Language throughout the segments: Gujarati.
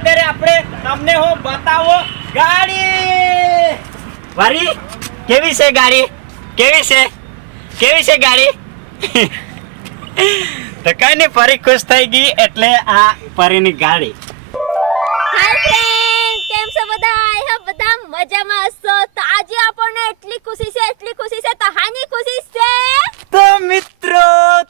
અત્યારે આપણે તમને હું બતાવો ગાડી વારી કેવી છે ગાડી કેવી છે ગાડી તો કઈ નહીં પરી ખુશ થઈ ગઈ એટલે આ પરીની ગાડી હાય ફ્રેન્ડ કેમ છો બધા બધા મજામાં હશો તો આજે આપણને એટલી ખુશી છે તો હાની ખુશી છે તો મિત્રો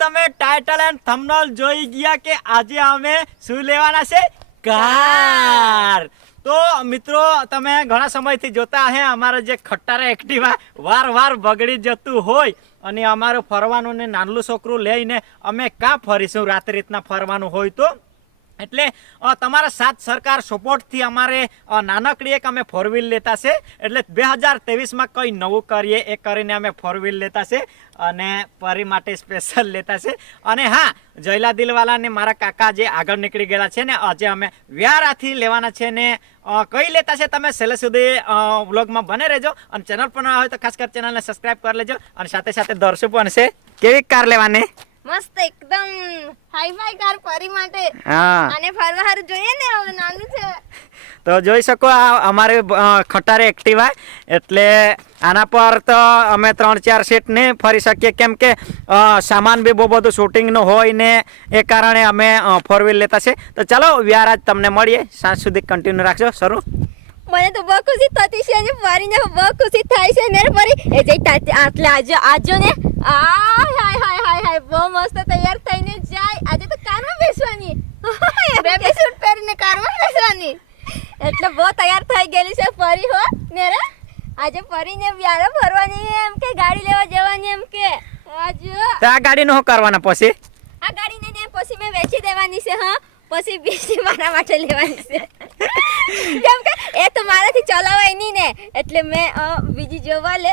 તમે ટાઇટલ એન્ડ થંબનેલ જોઈ ગયા કે આજે અમે શું લેવાના છે કાર તો મિત્રો તમે ઘણા સમયથી જોતા હે અમારા જે ખટ્ટારા એક્ટિવા વાર બગડી જતું હોય અને અમારું ફરવાનું ને નાનલું છોકરું લઈને અમે કાં ફરીશું રાત્રે રીતના ફરવાનું હોય તો એટલે તમારા સાથ સરકાર સપોર્ટથી અમારે નાનકડી એક અમે ફોર વ્હીલ લેતા છે એટલે 2023માં કંઈ નવું કરીએ એ કરીને અમે ફોર વ્હીલ લેતા છે અને પરી માટે સ્પેશિયલ લેતા છે અને હા જયલા દિલવાલાને મારા કાકા જે આગળ નીકળી ગયેલા છે ને આજે અમે વ્યારાથી લેવાના છે ને કઈ લેતા છે તમે છેલ્લે સુધી વ્લોગમાં બને રહેજો અને ચેનલ પર ન હોય તો ખાસ કરી ચેનલને સબસ્ક્રાઇબ કરી લેજો અને સાથે સાથે દર્શકો પણ છે કેવી કાર લેવાની મસ્ત એકદમ હાઈ કાર પરી માટે અને ફરવા હારું જોઈએ ને હવે નાનું છે તો જોઈ શકો આ અમારે ખટારે એક્ટિવા એટલે આના પર તો અમે 3-4 સીટ ને ફરી શકીએ કેમ કે સામાન બી બહુ બધું શૂટિંગનું હોય ને એ કારણે અમે ફોર વ્હીલ લેતા છે તો ચાલો વ્યાર આજ તમને મળીએ સાંજ સુધી કન્ટિન્યુ રાખજો શરૂ મને તો બહુ ખુશી થતી છે અને પરીને બહુ ખુશી થાય છે મેરે પરી એ જઈ આટલે આજો ને હાય બહુ મસ્ત તૈયાર થઈને જાય આજે તો કારમાં બેસવાની બેબી સૂટ પહેરીને કારમાં બેસવાની એટલે બહુ તૈયાર થઈ ગયેલી છે પરી હો મેરે આજે પરીને વ્યારો ફરવાની એમ કે ગાડી લેવા જવાની એમ કે આજે તો આ ગાડીનું શું કરવાના પછી આ ગાડીને ને પછી મેં વેચી દેવાની છે હા પછી બીજી મારા માટે લેવાની છે કેમ કે એ તો મારાથી ચલાવાય નહીં ને એટલે મેં બીજી જોવા લે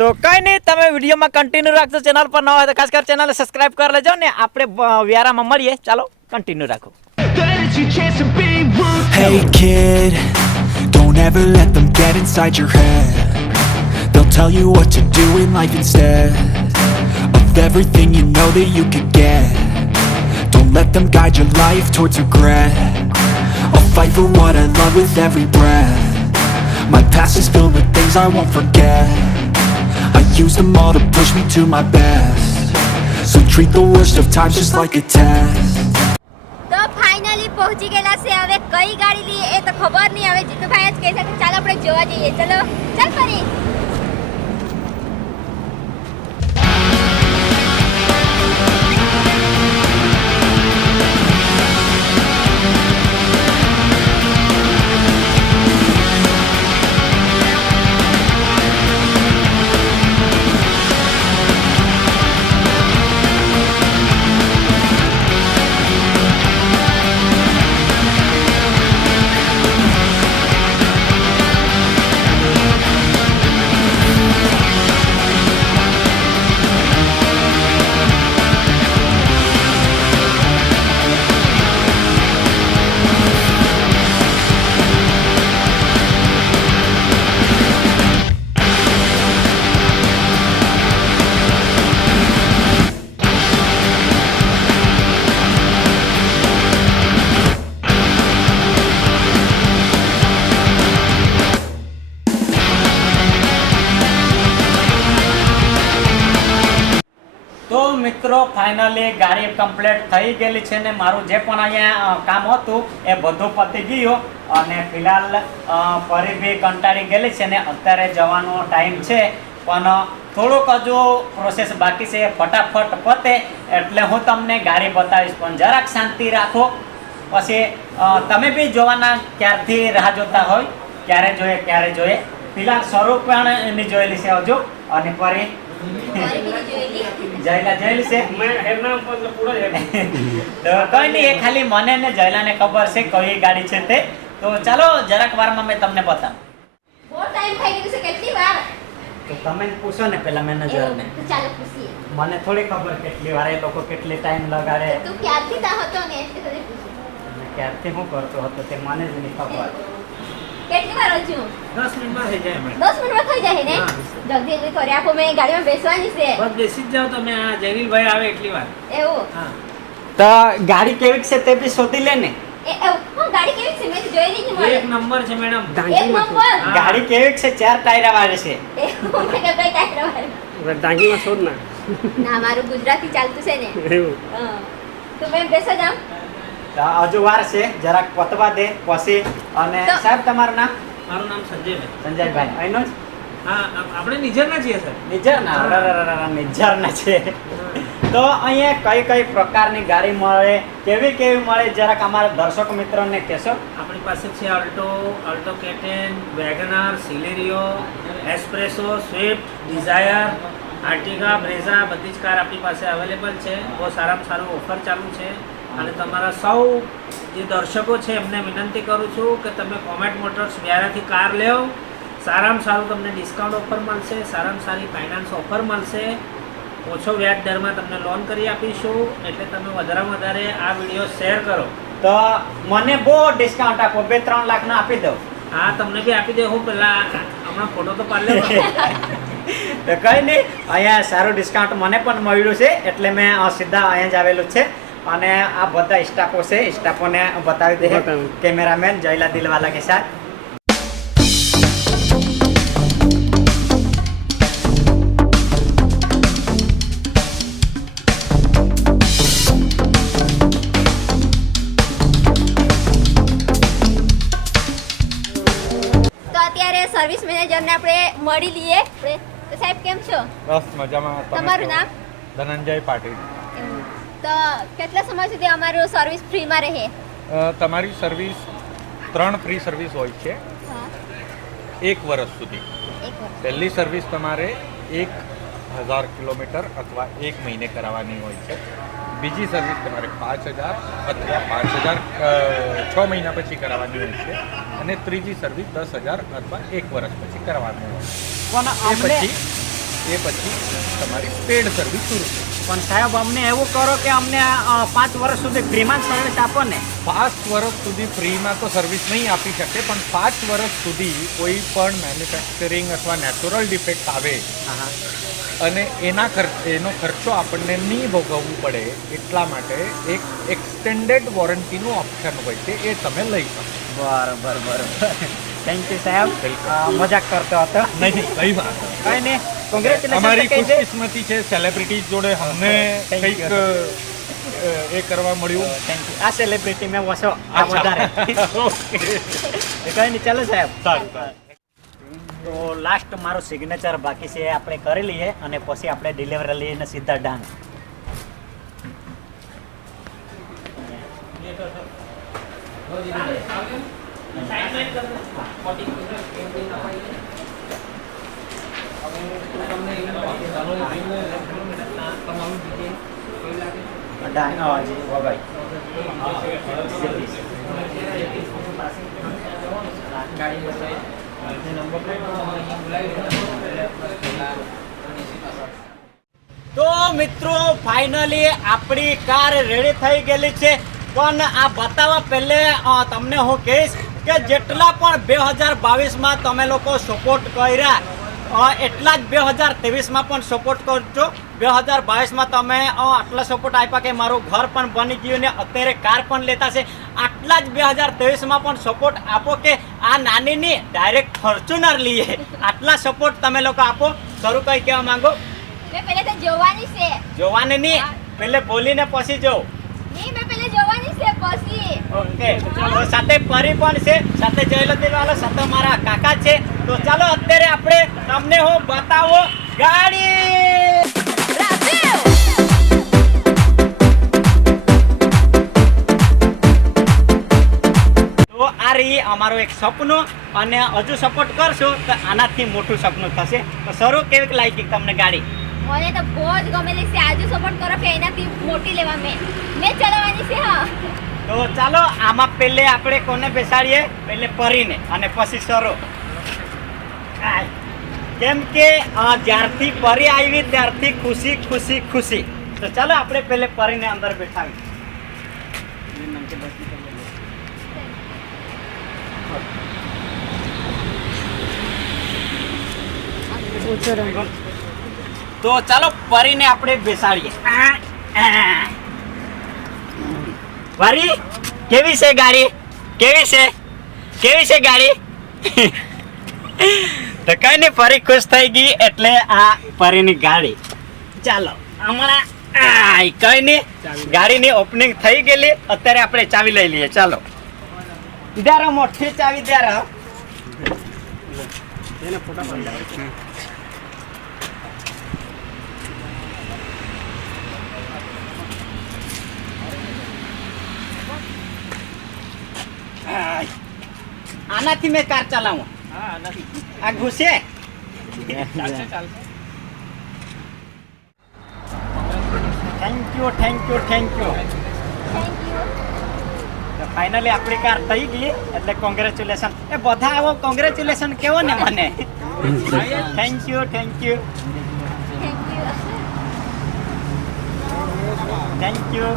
તો કઈ નહીં તમે વિડીયોમાં કન્ટિન્યુ રાખજો ચેનલ પર ન હોય તો ખાસ કરી ચેનલને સબસ્ક્રાઇબ કરી લેજો ને આપણે વ્યારામાં મળીએ ચાલો કન્ટિન્યુ રાખો Hey kid, don't ever let them get inside your head. They'll tell you what to do in life instead of everything you know that you could get. Don't let them guide your life towards regret. I'll fight for what I love with every breath. My past is filled with things I won't forget. I use them all to push me to my best. So treat the worst of times just like a test. તો ફાઇનલી પહોંચી ગયેલા છે હવે કઈ ગાડી લઈએ એ તો ખબર નહીં હવે જીતુભાઈ જ કહે છે ચાલો આપણે જોવા જઈએ ચલો ચાલ ફરી તો મિત્રો ફાઇનલી ગાડી કમ્પ્લીટ થઈ ગયેલી છે ને મારું જે પણ અહીંયા કામ હતું એ બધું પતી ગયું અને ફિલહાલ ફરી બી કંટાળી ગયેલી છે ને અત્યારે જવાનો ટાઈમ છે પણ થોડુંક હજુ પ્રોસેસ બાકી છે ફટાફટ પતે એટલે હું તમને ગાડી બતાવીશ પણ જરાક શાંતિ રાખો પછી તમે બી જોવાના ક્યારથી રાહ જોતા હોય ક્યારે જોઈએ ફિલહાલ સ્વરૂપ પણ એની જોયેલી છે હજુ અને ફરી જયલા જોયેલી છે તો કઈ નહીં એ ખાલી મને ને જયલાને ખબર છે કઈ ગાડી છે તે તો ચાલો જરાક વારમાં મેં તમને બતાવું બહુ ટાઈમ થઈ ગયો છે કેટલી વાર તો તમે પૂછો ને પેલા મેનેજરને ચાલો પૂછીએ મને થોડી ખબર કેટલી વાર એ લોકો કેટલી ટાઈમ લગાડે તું ક્યારથી તા હતો ને એટલે તને પૂછું ક્યારથી હું કરતો હતો તે મને જ નહીં ખબર કેટલી વાર હજુ 10 મિનિટમાં થઈ જાય મેડમ 10 મિનિટમાં થઈ જાય ને જલ્દી જલ્દી કરી આપો મેં ગાડીમાં બેસવાની છે બસ બેસી જ જાવ તમે આ જયવીલભાઈ આવે એટલી વાર એવું હા તો ગાડી કેવી છે તે બી શોધી લે ને હું ગાડી કેવી છે મેં તો જોઈ લીધી મળે એક નંબર છે મેડમ. એક ડાંગીમાં નંબર ગાડી કેવી છે? 4 ટાયરા વાળી છે. હું કે કઈ ટાયર વાળી ડાંગીમાં છોડ ના ના મારું ગુજરાતી ચાલતું છે ને એવું હા તો મેં બેસો જામ તો હજુ વાર છે, જરાક પતવા દે પછી. અને તો- સાહેબ તમારું નામ? મારું નામ સંજયભાઈ. સંજયભાઈ. અહીંનો જ? હા આપણે નિઝરના છીએ સર. નિઝરના? નિઝરના છે. તો અહીંયા કઈ કઈ પ્રકારની ગાડી મળે, કેવી કેવી મળે, જરાક અમારા દર્શક મિત્રોને કહેશો. આપણી પાસે છે Alto K ten, WagonR, Celerio, S Presso, Swift, Dzire, Ertiga, Brezza બધી જ કાર આપણી પાસે અવેલેબલ છે. બહુ સારામાં સારું ઓફર ચાલુ છે. અને તમારા સૌ જે દર્શકો છે એમને વિનંતી કરું છું કે તમે કોમેટ મોટર્સ વ્યારાથી કાર લેવો. સારામાં સારું તમને ડિસ્કાઉન્ટ ઓફર મળશે, સારામાં સારી ફાઇનાન્સ ઓફર મળશે, ઓછો વ્યાજ દરમાં તમને લોન કરી આપીશું. એટલે તમે વધારેમાં વધારે આ વિડીયો શેર કરો. તો મને બહુ ડિસ્કાઉન્ટ આપો, 2-3 લાખનો આપી દો. હા તમને બી આપી દે. હું પેલા હમણાં ફોટો તો પાડી લેવો. તો કઈ નહીં, અહીંયા સારું ડિસ્કાઉન્ટ મને પણ મળ્યું છે એટલે મેં સીધા અહીંયા જ આવેલું છે. અને આ બધા સ્ટાફો છે, સ્ટાફોને બતાવી દે. બતાવું. કેમેરામેન જયલા દિલવાલા કે સાથ. તો અત્યારે સર્વિસ મેનેજરને આપણે મળી લઈએ આપણે તો સાહેબ કેમ છો બસ મજામાં. તમે તમારું કહો. નામ ધનંજય પાટીલ. તો કેટલા સમય સુધી અમારું સર્વિસ ફ્રીમાં રહે તમારી સર્વિસ 3 ફ્રી સર્વિસ હોય છે હા 1 વર્ષ સુધી. એક વર્ષ પહેલી સર્વિસ તમારે 1000 કિલોમીટર અથવા 1 મહિને કરાવવાની હોય છે. બીજી સર્વિસ તમારે 5000 અથવા 5000 6 મહિના પછી કરાવવાની હોય છે. અને ત્રીજી સર્વિસ 10000 અથવા 1 વર્ષ પછી કરાવવાની હોય છે. પણ એ પછી તમારી પેડ સર્વિસ શરૂ છે. પણ સાહેબ અમને એવું કરો કે અમને 5 વર્ષ સુધી ફ્રીમાં સર્વિસ આપો ને. 5 વર્ષ સુધી ફ્રીમાં તો સર્વિસ નહીં આપી શકે, પણ 5 વર્ષ સુધી કોઈ પણ મેન્યુફેક્ચરિંગ અથવા નેચરલ ડિફેક્ટ આવે અને એનો ખર્ચો આપણને નહીં ભોગવવું પડે એટલા માટે એક એક્સટેન્ડેડ વોરંટીનું ઓપ્શન હોય છે, એ તમે લઈ શકો. બરોબર. થેન્ક યુ સાહેબ. મજાક કરતો હતો. નહીં કઈ વાત કઈ નહીં, કોંગ્રેચ્યુલેશન. અમારી ખુશકિસ્મતી છે, સેલિબ્રિટી જોડે અમને Thank you. કંઈક એ કરવા મળ્યું. Thank you. આ સેલિબ્રિટી મેં વસો આ વધારે. ઓકે. કઈ નહીં, ચાલો સાહેબ. સારું. તો લાસ્ટ મારું સિગ્નેચર બાકી છે, એ આપણે કરી લઈએ અને પછી આપણે ડિલિવરી લઈને સીધા ડાંગ. ડાંગ જી વગાઈ. તો મિત્રો ફાઇનલી આપણી કાર રેડી થઈ ગયેલી છે. પણ આ બતાવવા પહેલે તમને હું કહીશ કે જેટલા પણ 2022માં તમે લોકો સપોર્ટ કર્યા એટલા જ 2023માં પણ સપોર્ટ કરજો. 2022માં તમે આટલા સપોર્ટ આપ્યા કે મારું ઘર પણ બની ગયું ને અત્યારે કાર પણ લેતા છે. આટલા જ 2023માં પણ સપોર્ટ આપો કે આ નાનીની ડાયરેક્ટ ફોર્ચ્યુનર લઈએ. આટલા સપોર્ટ તમે લોકો આપો. ખરું કઈ કહેવા માંગો? મેં પહેલે તો જોવાની છે જોવાને નહીં, પેલે બોલીને પછી જો. નહીં મેં પહેલે જોવાની છે પછી ઓકે, તો સાથે પરી પણ છે, સાથે જયલતી વાળો, સાથે મારા કાકા છે. તો ચાલો અત્યારે આપણે તમને હું બતાવો ગાડી. રાજીવ તો આ રહી અમારું એક સપનું, અને હજુ સપોર્ટ કરશો તો આનાથી મોટું સપનું થશે. તો શરૂ કેવી લાગી તમને ગાડી? મને તો બહુ જ ગમેલી છે. આજુ સપોર્ટ કરો કે એનાથી મોટી લેવા મેં ચલાવવાની છે. હા તો ચાલો આમાં પહેલે આપણે કોને બેસાડીએ? પહેલે પરીને અને પછી શરૂ. કેમ કે જ્યારથી પરી આવી ત્યારથી ખુશી ખુશી ખુશી. તો ચાલો આપણે પહેલે પરીને અંદર બેઠાવી. તો ચાલો પરીને આપણે બેસાડીએ. પરી કેવી છે ગાડી? કેવી છે ગાડી? તો કઈ નહીં, પરી ખુશ થઈ ગઈ એટલે આ પરીની ગાડી. ચાલો હમણાં કઈ નહીં, ગાડીની ઓપનિંગ થઈ ગયેલી. અત્યારે આપણે ચાવી લઈ લઈએ. ચાલો ઇધારો મોટી ચાવી ઇધારો. આનાથી મેં કાર ચલાવું. આ ઘૂસે. Thank you. ફાઇનલી આપણી કાર થઈ ગઈ એટલે કોંગ્રેચ્યુલેશન. એ બધા આવો કોંગ્રેચ્યુલેશન કેવો ને મને. Thank you. Thank you. Thank you.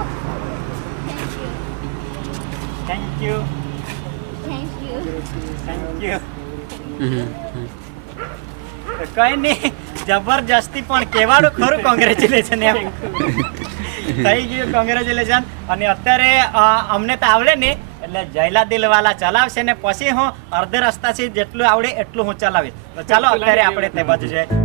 કઈ નહીં, જબરજસ્તી પણ કહેવાનું ખરું કોંગ્રેચ્યુલેશન એમ. થઈ ગયું કોંગ્રેચ્યુલેશન. અને અત્યારે અમને તો આવડે નહીં એટલે જયલા દિલવાલા ચલાવશે ને પછી હું અડધે રસ્તાથી જેટલું આવડે એટલું હું ચલાવીશ. તો ચાલો અત્યારે આપણે તે બાજુ જઈએ.